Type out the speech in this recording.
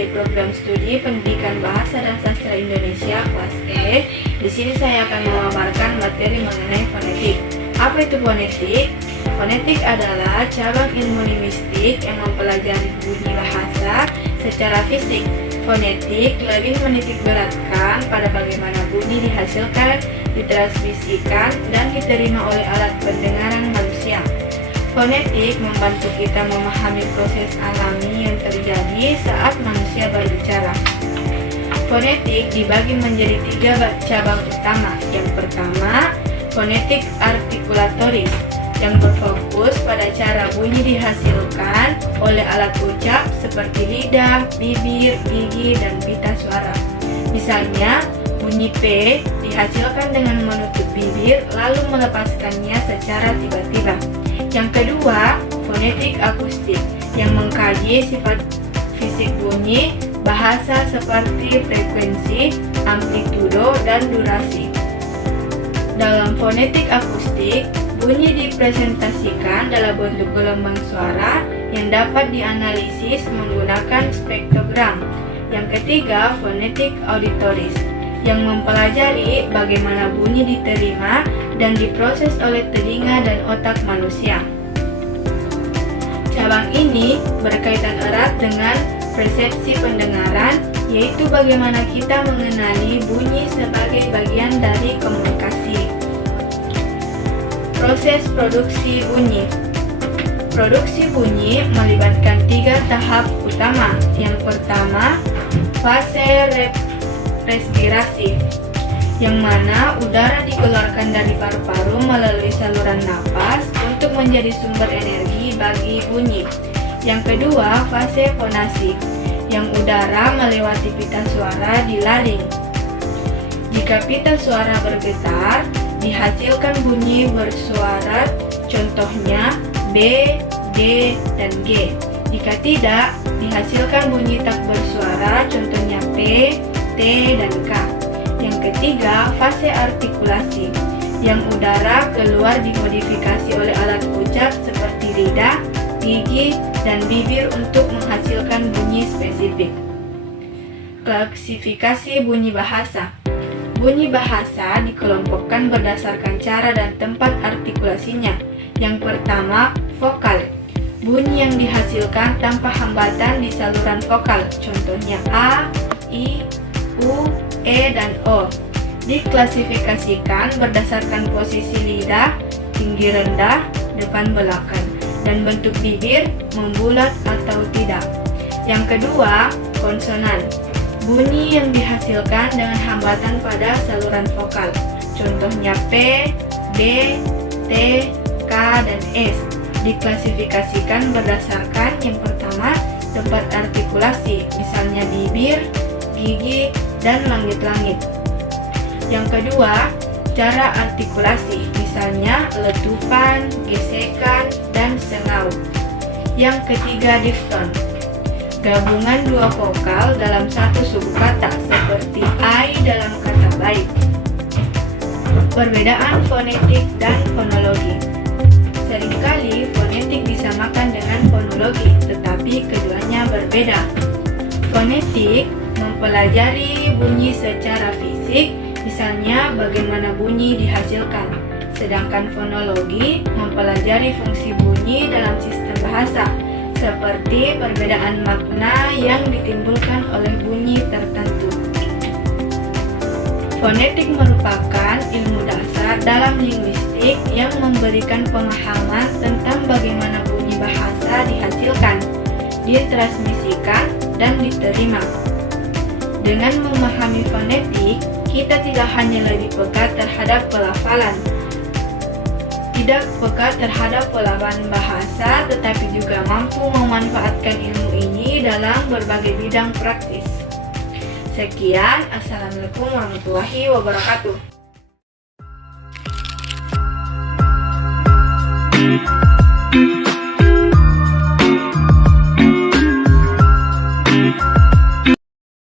dari program studi Pendidikan Bahasa dan Sastra Indonesia kelas E. Di sini saya akan memaparkan materi mengenai fonetik. Apa itu fonetik? Fonetik adalah cabang ilmu linguistik yang mempelajari bunyi bahasa secara fisik. Fonetik lebih menitikberatkan pada bagaimana bunyi dihasilkan, ditransmisikan, dan diterima oleh alat pendengaran manusia. Fonetik membantu kita memahami proses alami yang terjadi saat manusia berbicara. Fonetik dibagi menjadi 3 cabang utama. Yang pertama, fonetik artikulatoris, yang berfokus pada cara bunyi dihasilkan oleh alat ucap seperti lidah, bibir, gigi, dan pita suara. Misalnya, bunyi P dihasilkan dengan menutup bibir lalu melepaskannya secara tiba-tiba. Yang kedua, fonetik akustik, yang mengkaji sifat fisik bunyi bahasa seperti frekuensi, amplitudo, dan durasi. Dalam fonetik akustik, bunyi dipresentasikan dalam bentuk gelombang suara yang dapat dianalisis menggunakan spektrogram. Yang ketiga, fonetik auditoris, yang mempelajari bagaimana bunyi diterima dan diproses oleh telinga dan otak manusia. Cabang ini berkaitan erat dengan persepsi pendengaran, yaitu bagaimana kita mengenali bunyi sebagai bagian dari komunikasi. Proses produksi bunyi. Produksi bunyi melibatkan 3 tahap utama. Yang pertama, fase respirasi, yang mana udara dikeluarkan dari paru-paru melalui saluran napas untuk menjadi sumber energi bagi bunyi. Yang kedua, fase fonasi, yang udara melewati pita suara di laring. Jika pita suara bergetar, dihasilkan bunyi bersuara, contohnya B, G, dan G. Jika tidak, dihasilkan bunyi tak bersuara, contohnya P, T, dan K. Yang ketiga, fase artikulasi, yang udara keluar dimodifikasi oleh alat ucap seperti lidah, gigi, dan bibir untuk menghasilkan bunyi spesifik. Klasifikasi bunyi bahasa. Bunyi bahasa dikelompokkan berdasarkan cara dan tempat artikulasinya. Yang pertama, vokal. Bunyi yang dihasilkan tanpa hambatan di saluran vokal, contohnya A, I, U, E, dan O. Diklasifikasikan berdasarkan posisi lidah, tinggi rendah, depan belakang, dan bentuk bibir, membulat atau tidak. Yang kedua, konsonan. Bunyi yang dihasilkan dengan hambatan pada saluran vokal, contohnya P, B, T, K, dan S. Diklasifikasikan berdasarkan yang pertama, tempat artikulasi, misalnya bibir, gigi, dan langit-langit. Yang kedua, cara artikulasi, misalnya letupan, gesekan, dan sengau. Yang ketiga, difton, gabungan 2 vokal dalam satu suku kata, seperti I dalam kata baik. Perbedaan fonetik dan fonologi. Seringkali fonetik disamakan dengan fonologi, tetapi keduanya berbeda. Fonetik mempelajari bunyi secara fisik, misalnya bagaimana bunyi dihasilkan. Sedangkan fonologi mempelajari fungsi bunyi dalam sistem bahasa, seperti perbedaan makna yang ditimbulkan oleh bunyi tertentu. Fonetik merupakan ilmu dasar dalam linguistik yang memberikan pemahaman tentang bagaimana bunyi bahasa dihasilkan, ditransmisikan, dan diterima. Dengan memahami fonetik, kita tidak hanya lebih peka terhadap pelafalan, bahasa, tetapi juga mampu memanfaatkan ilmu ini dalam berbagai bidang praktis. Sekian, Assalamualaikum warahmatullahi wabarakatuh.